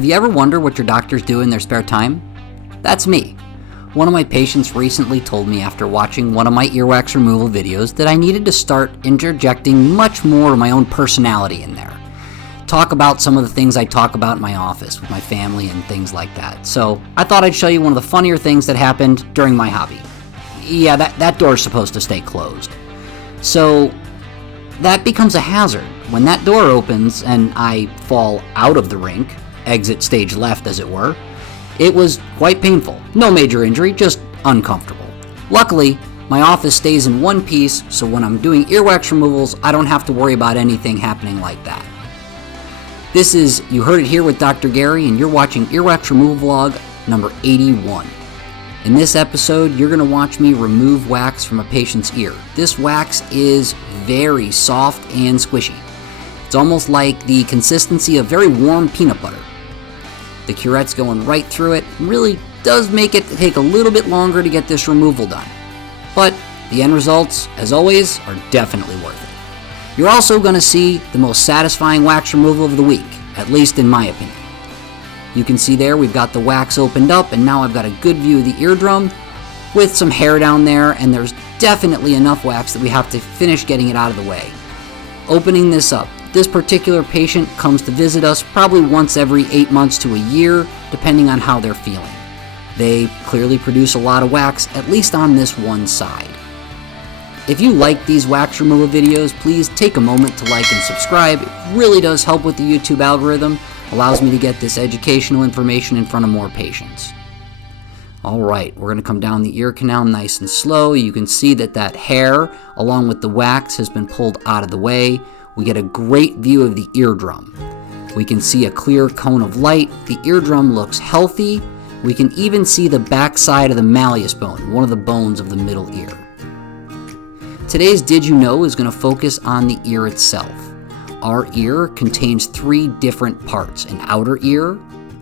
Have you ever wondered what your doctors do in their spare time? That's me. One of my patients recently told me after watching one of my earwax removal videos that I needed to start interjecting much more of my own personality in there. Talk about some of the things I talk about in my office with my family and things like that. So I thought I'd show you one of the funnier things that happened during my hobby. Yeah, that door's supposed to stay closed. So that becomes a hazard. When that door opens and I fall out of the rink, exit stage left as it were, it was quite painful. No major injury, just uncomfortable. Luckily, my office stays in one piece, so when I'm doing earwax removals, I don't have to worry about anything happening like that. This is You Heard It Here with Dr. Gary, and you're watching Earwax Remove Log number 81. In this episode, you're going to watch me remove wax from a patient's ear. This wax is very soft and squishy. It's almost like the consistency of very warm peanut butter. The curette's going right through it. It really does make it take a little bit longer to get this removal done. But the end results, as always, are definitely worth it. You're also going to see the most satisfying wax removal of the week, at least in my opinion. You can see there we've got the wax opened up, and now I've got a good view of the eardrum with some hair down there, and there's definitely enough wax that we have to finish getting it out of the way. Opening this up, this particular patient comes to visit us probably once every 8 months to a year, depending on how they're feeling. They clearly produce a lot of wax, at least on this one side. If you like these wax removal videos, please take a moment to like and subscribe. It really does help with the YouTube algorithm, allows me to get this educational information in front of more patients. Alright, we're going to come down the ear canal nice and slow. You can see that hair, along with the wax, has been pulled out of the way. We get a great view of the eardrum. We can see a clear cone of light. The eardrum looks healthy. We can even see the back side of the malleus bone, one of the bones of the middle ear. Today's Did You Know is going to focus on the ear itself. Our ear contains 3 different parts: an outer ear,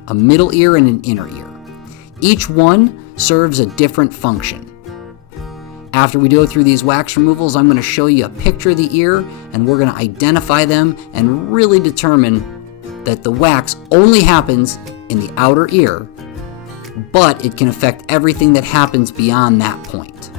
a middle ear, and an inner ear. Each one serves a different function. After we go through these wax removals, I'm going to show you a picture of the ear, and we're going to identify them and really determine that the wax only happens in the outer ear, but it can affect everything that happens beyond that point.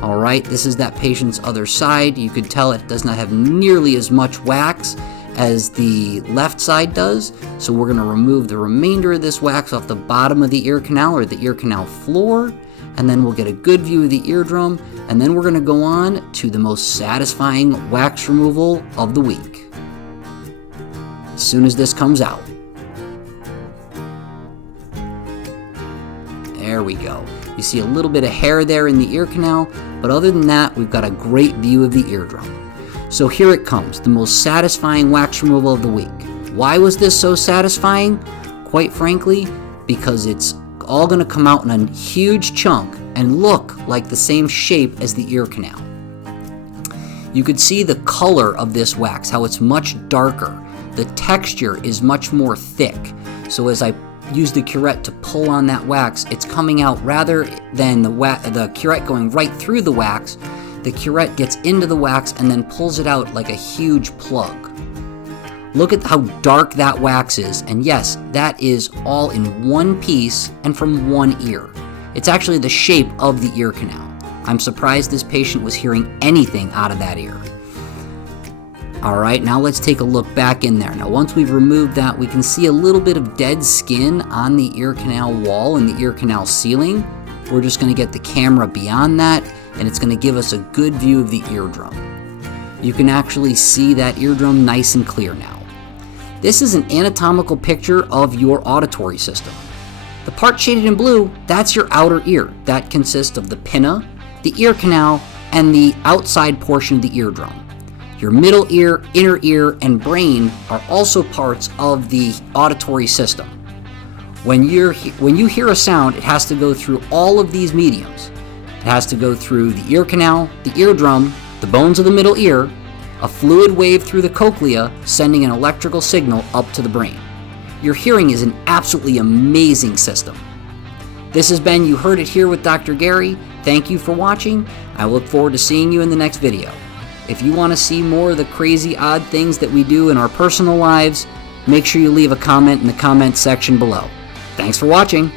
Alright, this is that patient's other side. You could tell it does not have nearly as much wax as the left side does, so we're going to remove the remainder of this wax off the bottom of the ear canal or the ear canal floor, and then we'll get a good view of the eardrum, and then we're going to go on to the most satisfying wax removal of the week as soon as this comes out. There we go. You see a little bit of hair there in the ear canal, but other than that, we've got a great view of the eardrum. So here it comes, the most satisfying wax removal of the week. Why was this so satisfying? Quite frankly, because it's all going to come out in a huge chunk and look like the same shape as the ear canal. You could see the color of this wax, how it's much darker. The texture is much more thick. So as I use the curette to pull on that wax, it's coming out rather than the curette going right through the wax. The curette gets into the wax and then pulls it out like a huge plug. Look at how dark that wax is, and yes, that is all in one piece and from one ear. It's actually the shape of the ear canal. I'm surprised this patient was hearing anything out of that ear. Alright, now let's take a look back in there. Now once we've removed that, we can see a little bit of dead skin on the ear canal wall and the ear canal ceiling. We're just going to get the camera beyond that, and it's going to give us a good view of the eardrum. You can actually see that eardrum nice and clear now. This is an anatomical picture of your auditory system. The part shaded in blue, that's your outer ear. That consists of the pinna, the ear canal, and the outside portion of the eardrum. Your middle ear, inner ear, and brain are also parts of the auditory system. When you hear a sound, it has to go through all of these mediums. It has to go through the ear canal, the eardrum, the bones of the middle ear, a fluid wave through the cochlea, sending an electrical signal up to the brain. Your hearing is an absolutely amazing system. This has been You Heard It Here with Dr. Gary. Thank you for watching. I look forward to seeing you in the next video. If you want to see more of the crazy, odd things that we do in our personal lives, make sure you leave a comment in the comment section below. Thanks for watching.